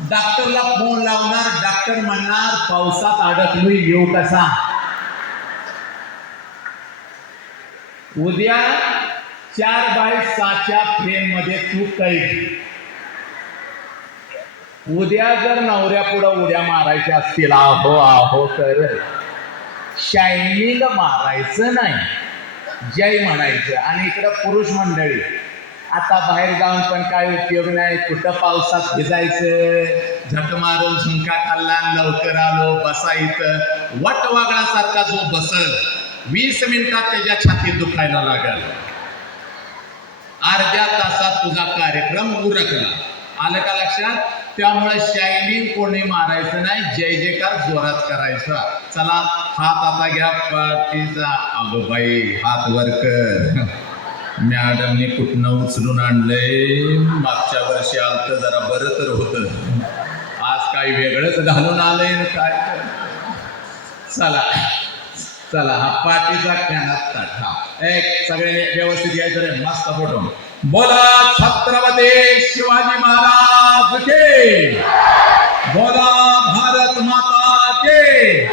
डॉक्टरला फोन लावणार डॉक्टर म्हणणार पावसात अडकलोय येऊ कसा? उद्या चार बाय सातच्या फ्रेममध्ये तू कैद. उद्या जर नवऱ्या पुढं उड्या मारायच्या असतील आहो आहो तर शायनील मारायचं नाही. जय म्हणायचं. आणि इकडं पुरुष मंडळी आता बाहेर जाऊन पण काय उपयोग नाही. कुठं पावसात भिजायचं? झट मारून झुंका खाल्ला लवकर आलो बसायचं वट वागण्यासारखा जो बसल वीस मिनिटात त्याच्या छातीत दुखायला लागल. अर्ध्या तासात तुझा कार्यक्रम उरकला. आलं का लक्षात? त्यामुळे शायनिंग कोणी मारायचं नाही जय जयकार जोरात करायचा. चला हात आता घ्या पाठीचा. अगो बाई हात वर कर. मॅडमने कुठनं उचलून आणलंय? मागच्या वर्षी आलत जरा बरं तर होतं. आज काही वेगळंच घालून आलंय काय चला चला हा पाठीचा कॅनात ताट हा एक सगळे व्यवस्थित यायचं रे मस्त फोटो. बोला छत्रपती शिवाजी महाराज के बोला भारत माता के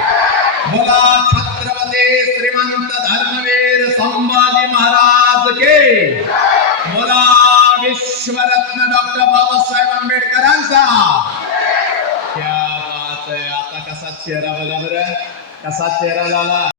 बोला विश्वरत्न डॉक्टर बाबासाहेब आंबेडकरांचा. क्या बात आहे. आता कसा चेहरा बघा बरं. कसा चेहरा झाला?